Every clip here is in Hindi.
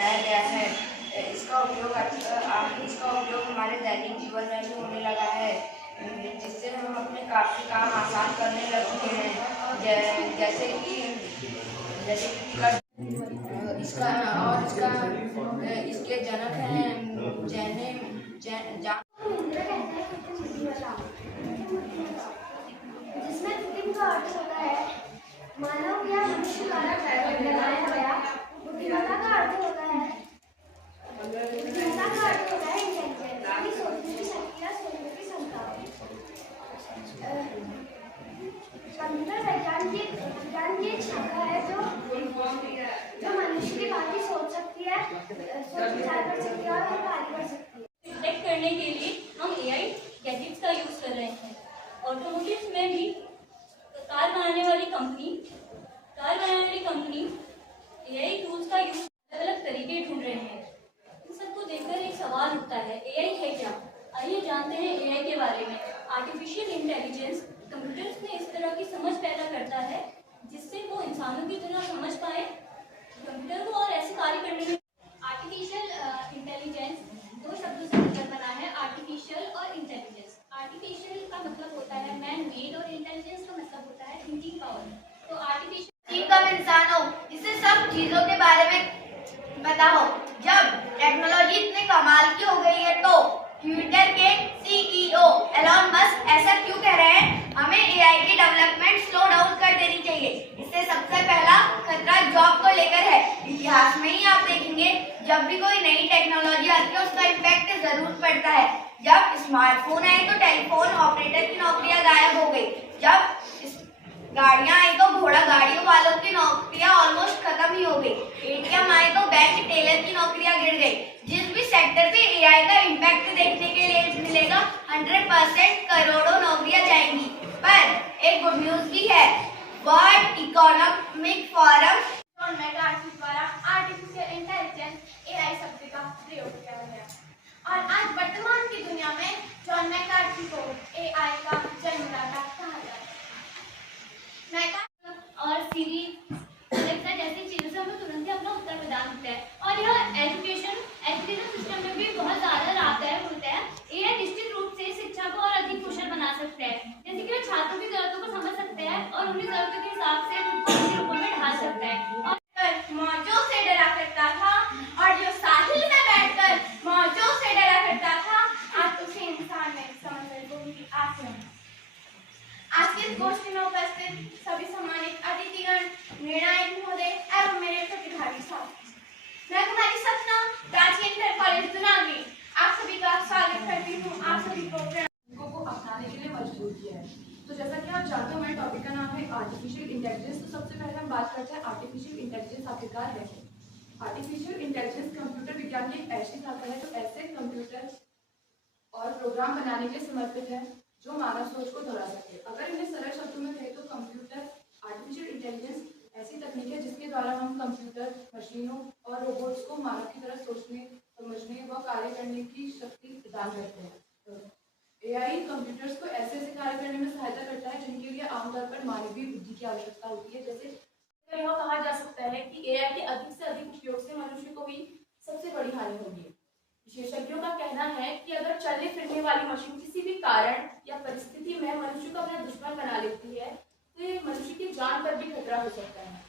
बनाया गया है। इसका उपयोग हमारे दैनिक जीवन में भी होने लगा है, जिससे हम अपने काफ़ी काम आसान करने लगे हैं। जैसे कि इसके जनक हैं जिसमें कृत्रिम का अर्थ होता है मानव या मनुष्य द्वारा बनाया गया। बुद्धिमत्ता का अर्थ होता है इंटेलिजेंस, यानी सोचने की शक्ति या सोचने की क्षमता। कंप्यूटर विज्ञान की एक शाखा है जो मनुष्य की बात ही सोच सकती है, सोच विचार कर सकती है और कार्य कर सकती है। डिटेक्ट करने के लिए हम एआई गैजेट्स का यूज कर रहे हैं। ऑटोमोटिव्स में भी कार बनाने वाली कंपनी एआई टूल्स का यूज अलग अलग तरीके ढूंढ रहे हैं। इन सबको देखकर एक सवाल उठता है, एआई है क्या? आइए जानते हैं एआई के बारे में। आर्टिफिशियल इंटेलिजेंस कंप्यूटर्स में इस तरह की समझ पैदा करता है जिससे वो इंसानों की तरह समझ पाए कंप्यूटर को और ऐसे कार्य करने में। आर्टिफिशियल इंटेलिजेंस दो शब्दों से मिलकर बना है, आर्टिफिशियल और इंटेलिजेंस। आर्टिफिशियल का मतलब होता है मैन मेड और इंटेलिजेंस का मतलब होता है थिंकिंग पावर। तो आर्टिफिशियल कब इंसान हो, इसे सब चीजों के बारे में पता हो। जब टेक्नोलॉजी इतने कमाल की हो गई है तो ट्विटर के सीईओ एलन मस्क ऐसा क्यों कह रहे हैं? हमें एआई की डेवलपमेंट स्लो डाउन कर देनी चाहिए। इससे सबसे पहला खतरा जॉब को लेकर है। इतिहास में ही आप देखेंगे जब भी कोई नई टेक्नोलॉजी आती है उसका इम्पैक्ट जरूर पड़ता है। जब स्मार्टफोन आए तो टेलीफोन ऑपरेटर की नौकरियां गायब हो गई। जब गाड़ियां आई तो घोड़ा गाड़ियों वालों की नौकरियां ऑलमोस्ट खत्म ही हो गई। एटीएम आए तो बैंक टेलर की नौकरियां गिर गई। जिस भी सेक्टर पे एआई का इम्पैक्ट देखने के लिए मिलेगा 100% करोड़ों नौकरियां जाएंगी। पर एक गुड न्यूज भी है। World economic forum John McCarthy द्वारा आर्टिफिशियल इंटेलिजेंस एआई शब्द का प्रयोग किया गया और आज वर्तमान की दुनिया में जॉन मैकार्थी को एआई का जन्मदाता कहा जाता है। और सीरी एलेक्सा जैसी चीजों से हमें तुरंत ही अपना उत्तर प्रदान होता है। और यह एजुकेशन सिस्टम में भी बहुत ज्यादा लाभदायक होता है। यह निश्चित रूप से शिक्षा को और अधिक कुशल बना सकता है, जैसे कि वह छात्रों की जरूरतों को समझ सकता है और उन्हें जरूरतों के हिसाब से रूपों में ढाल सकता है। और मौजों से डरा करता था और जो साहिल में बैठकर मौजों से डरा करता था, आज उसे इंसान में समझ की आस है। आज के गोष्ठी में उपस्थित सभी सम्मानित अतिथिगण, निर्णायक महोदय एवं मेरे प्रतिभागी साथी, मैं तुम्हारी सपना प्राची इंटर कॉलेज दुनाली आप सभी का स्वागत करती हूँ। आप सभी को अपनाने के लिए मजबूर किया है। तो जैसा कि आप जानते हो, मेरे टॉपिक का नाम है आर्टिफिशियल इंटेलिजेंस। तो सबसे पहले हम बात करते हैं आर्टिफिशियल इंटेलिजेंस आखिरकार है। आर्टिफिशियल इंटेलिजेंस कंप्यूटर विज्ञान की एक ऐसी शाखा है जो ऐसे कंप्यूटर और प्रोग्राम बनाने के लिए समर्पित है जो मानव सोच को दोहरा सके। अगर इन्हें सरल शब्दों में कहें तो कंप्यूटर आर्टिफिशियल इंटेलिजेंस ऐसी तकनीक है जिसके द्वारा हम कंप्यूटर, मशीनों और रोबोट्स को मानव की तरह सोचने, समझने व कार्य करने की शक्ति प्रदान करते हैं। एआई कंप्यूटर्स को ऐसे ऐसे कार्य करने में सहायता करता है जिनके लिए आमतौर पर मानवीय बुद्धि की आवश्यकता होती है। जैसे यह कहा जा सकता है कि एआई के अधिक से अधिक उपयोग से मनुष्य को भी सबसे बड़ी हानि होगी। विशेषज्ञों का कहना है कि अगर चलने फिरने वाली मशीन किसी भी कारण या परिस्थिति में मनुष्य को अपना दुश्मन बना लेती है तो ये मनुष्य की जान पर भी खतरा हो सकता है।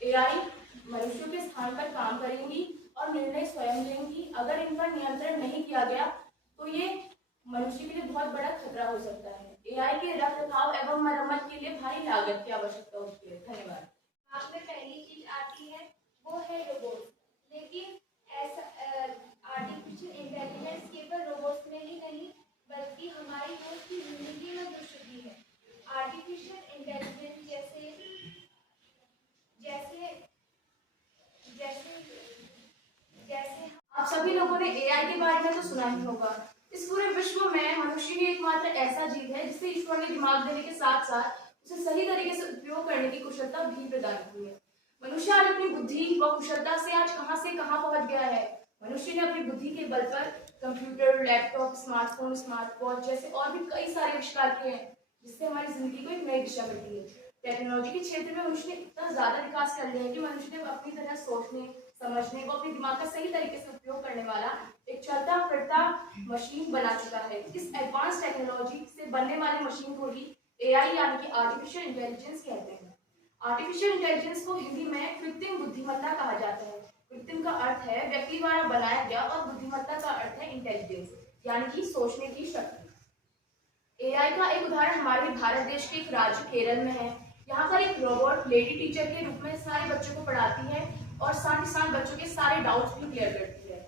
एआई मनुष्यों के स्थान पर काम करेंगी और निर्णय स्वयं लेंगी। अगर इन पर नियंत्रण नहीं किया गया तो ये मनुष्य के लिए बहुत बड़ा खतरा हो सकता है। एआई के रखरखाव एवं मरम्मत के लिए भारी लागत की आवश्यकता होती है। धन्यवाद। आप में पहली चीज आती है वो है रोबोट, लेकिन ऐसा आर्टिफिशियल इंटेलिजेंस केवल रोबोट्स में ही नहीं बल्कि हमारी रोज की जिंदगी में घुस चुकी है। आर्टिफिशियल इंटेलिजेंस जैसे जैसे जैसे जैसे आप सभी लोगों ने एआई के बारे में तो सुना ही होगा। इस पूरे विश्व में मनुष्य ही एकमात्र ऐसा जीव है जिसे ईश्वर ने दिमाग देने के साथ साथ उसे सही तरीके से उपयोग करने की कुशलता भी प्रदान की है। मनुष्य आज अपनी बुद्धि व कुशलता से आज कहां से कहां पहुंच गया है। मनुष्य ने अपनी बुद्धि के बल पर computer, laptop, smartphone, smart watch जैसे और भी कई सारे आविष्कार किए हैं जिससे हमारी जिंदगी को एक नई दिशा मिलती है। टेक्नोलॉजी के क्षेत्र में मनुष्य ने इतना ज्यादा विकास कर लिया है कि मनुष्य ने अपनी तरह सोचने, समझने व अपने दिमाग का सही तरीके से उपयोग करने वाला एक चलता फिरता मशीन बना चुका है। इस एडवांस टेक्नोलॉजी से बनने वाली मशीन को ही एआई यानी कि आर्टिफिशियल इंटेलिजेंस कहते हैं। आर्टिफिशियल इंटेलिजेंस को हिंदी में कृत्रिम बुद्धिमत्ता कहा जाता है। कृत्रिम का अर्थ है व्यक्ति द्वारा बनाया गया और बुद्धिमत्ता का अर्थ है इंटेलिजेंस यानी कि सोचने की शक्ति। एआई का एक उदाहरण हमारे भारत देश के एक राज्य केरल में है। यहाँ पर एक रोबोट लेडी टीचर के रूप में सारे बच्चों को पढ़ाती है और साथ ही साथ बच्चों के सारे डाउट्स भी क्लियर करती है।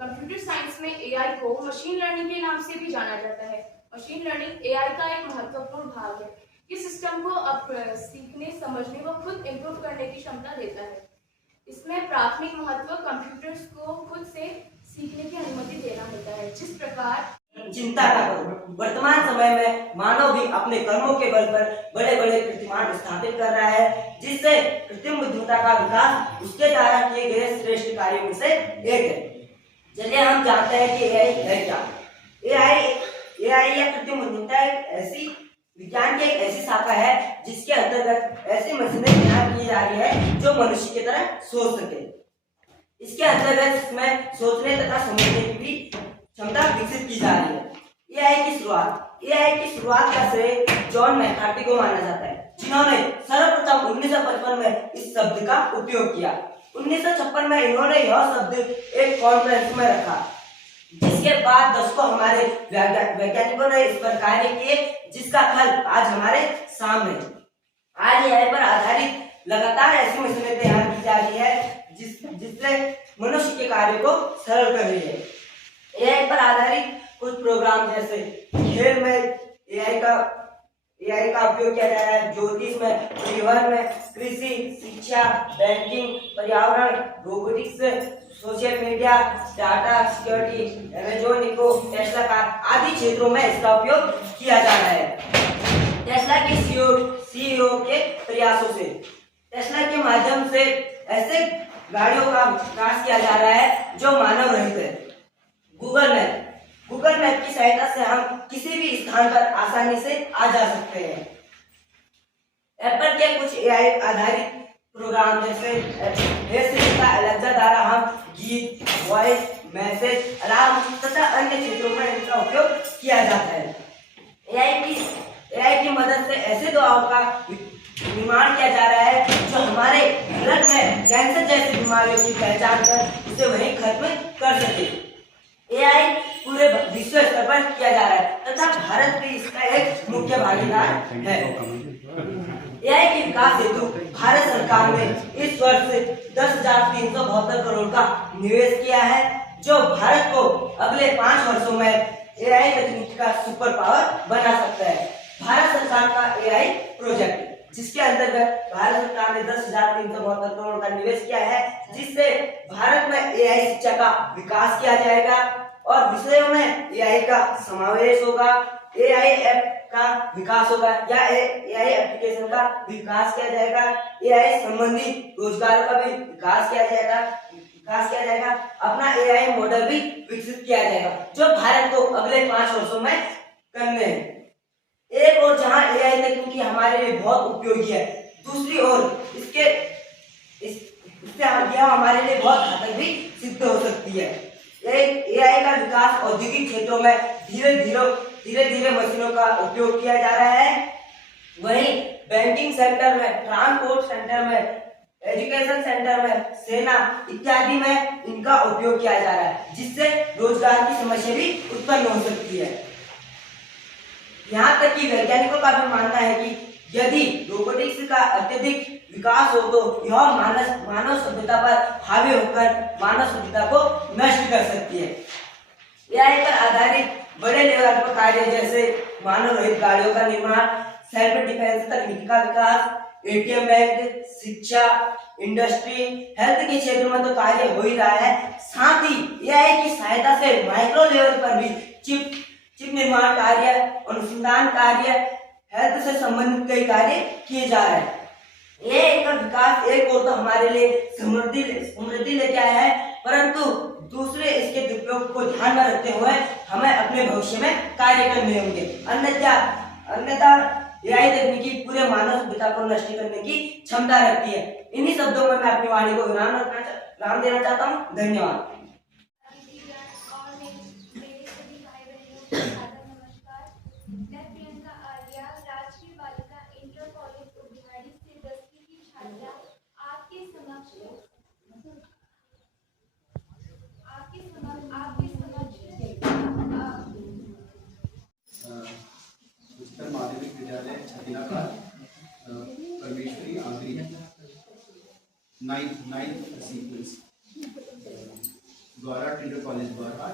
कंप्यूटर साइंस में एआई को मशीन लर्निंग के नाम से भी जाना जाता है। मशीन लर्निंग एआई का एक महत्वपूर्ण भाग है। इस सिस्टम को अब सीखने, समझने व खुद इम्प्रूव करने की क्षमता देता है। इसमें प्राथमिक महत्व कंप्यूटर्स को खुद से सीखने की अनुमति देना होता है। जिस प्रकार चिंता न करो, वर्तमान समय में मानव भी अपने कर्मों के बल पर बड़े बड़े कीर्तिमान स्थापित कर रहा है, जिससे कृत्रिम बुद्धिमत्ता का विकास उसके द्वारा किए गए श्रेष्ठ कार्यों में से एक है। चलिए हम जानते हैं कि एआई है क्या। एआई या कृत्रिम बुद्धिमत्ता एक ऐसी विज्ञान की एक ऐसी शाखा है जिसके अंतर्गत ऐसी मशीनें तैयार की जा रही है जो मनुष्य की तरह सोच सके। इसके अंतर्गत इसमें सोचने तथा समझने की भी क्षमता विकसित की जा रही है। एआई की शुरुआत का श्रेय जॉन मैकार्टी को माना जाता है, जिन्होंने सर्वप्रथम 1955 में इस शब्द का उपयोग किया। 1956 में इन्होंने यह शब्द एक कॉन्फ्रेंस में रखा, जिसके बाद दशकों हमारे वैज्ञानिकों ने इस पर कार्य किए, जिसका फल आज हमारे सामने। आज एआई पर आधारित लगातार ऐसी मशीनें तैयार की जा रही है जिससे मनुष्य के कार्य को सरल कर रही है। एआई पर आधारित कुछ प्रोग्राम जैसे खेल में एआई का उपयोग किया जा रहा है, ज्योतिष में, परिवहन में, कृषि, शिक्षा, बैंकिंग, पर्यावरण, robotics, social media, data security, Amazon Echo, Tesla car आदि क्षेत्रों में इसका उपयोग किया जा रहा है। टेस्ला के सीईओ के प्रयासों से टेस्ला के माध्यम से ऐसे गाड़ियों का विकास किया जा रहा है जो मानव रहित है। गूगल मैप की सहायता से हम किसी भी स्थान पर आसानी से आ जा सकते हैं। एप्पल के कुछ एआई आधारित प्रोग्राम जैसे एलेक्सा द्वारा हम गीत, वॉइस, मैसेज, अलार्म तथा अन्य क्षेत्रों में इनका उपयोग किया जाता है। एआई की मदद से ऐसे दवाओं का निर्माण किया जा रहा है जो हमारे ब्लड में कैंसर जैसी बीमारियों की पहचान कर उसे वहीं खत्म कर सके। एआई पूरे विश्व स्तर पर किया जा रहा है तथा भारत भी इसका एक मुख्य भागीदार है। एआई के विकास हेतु भारत सरकार ने इस वर्ष 10,372 करोड़ का निवेश किया है, जो भारत को अगले 5 वर्षों में एआई तकनीक का सुपर पावर बना सकता है। भारत सरकार का एआई प्रोजेक्ट, जिसके अंतर्गत भारत सरकार ने 10,372 करोड़ का निवेश किया है, जिससे भारत में एआई शिक्षा का विकास किया जाएगा और विषयों में एआई का समावेश होगा, एआई ऐप का विकास होगा या एआई एप्लीकेशन का विकास किया जाएगा, एआई संबंधी रोजगारों का भी विकास किया जाएगा, अपना एआई मॉडल भी विकसित किया जाएगा जो भारत को अगले 5 वर्षों में करने हैं। एक और जहां एआई तकनीकी हमारे लिए बहुत उपयोगी है, दूसरी ओर इससे यह हमारे लिए बहुत घातक भी सिद्ध हो सकती है। एआई का विकास औद्योगिक क्षेत्रों में धीरे धीरे मशीनों का उपयोग किया जा रहा है। वहीं बैंकिंग सेक्टर में, ट्रांसपोर्ट सेक्टर में, एजुकेशन सेंटर में, सेना इत्यादि में इनका उपयोग किया जा रहा है, जिससे रोजगार की समस्या भी उत्पन्न हो सकती है। यहाँ तक कि वैज्ञानिकों का भी मानना है कि यदि रोबोटिक्स का अत्यधिक विकास हो तो यह मानव सभ्यता पर हावी होकर मानव सभ्यता को नष्ट कर सकती है। एआई पर आधारित बड़े लेवल पर कार्य जैसे मानव रहित गाड़ियों का निर्माण, सेल्फ डिफेंस तकनीक का विकास, एटीएम बैंक, शिक्षा, इंडस्ट्री, हेल्थ के क्षेत्र में तो कार्य हो ही रहा है। साथ ही एआई की सहायता से माइक्रो लेवल पर भी चिप निर्माण कार्य, अनुसंधान कार्य, हेल्थ से संबंधित कई कार्य किए जा रहे हैं। एआई का विकास एक और तो हमारे लिए समृद्धि लेके आया है, परंतु दूसरे इसके दुरुपयोग को ध्यान में रखते हुए हमें अपने भविष्य में कार्य करने होंगे। अन्यथा एआई तकनीकी पूरे मानव सभ्यता को नष्ट करने की क्षमता रखती है। इन्हीं शब्दों में मैं अपनी वाणी को विराम रखना चाहता हूँ। सलाम देना चाहता हूँ। धन्यवाद। और मेरे सभी भाई बहनों को सादर नमस्कार। मैं प्रियंका आर्या, राजकीय बालिका इंटर कॉलेज उभेड़ी से 10वीं की छात्रा आपके समक्ष उच्चतर माध्यमिक विद्यालय छतीनाकाल परमेश्वरी आगरी 9th सीक्वेंस द्वारा टिंडर कॉलेज द्वारा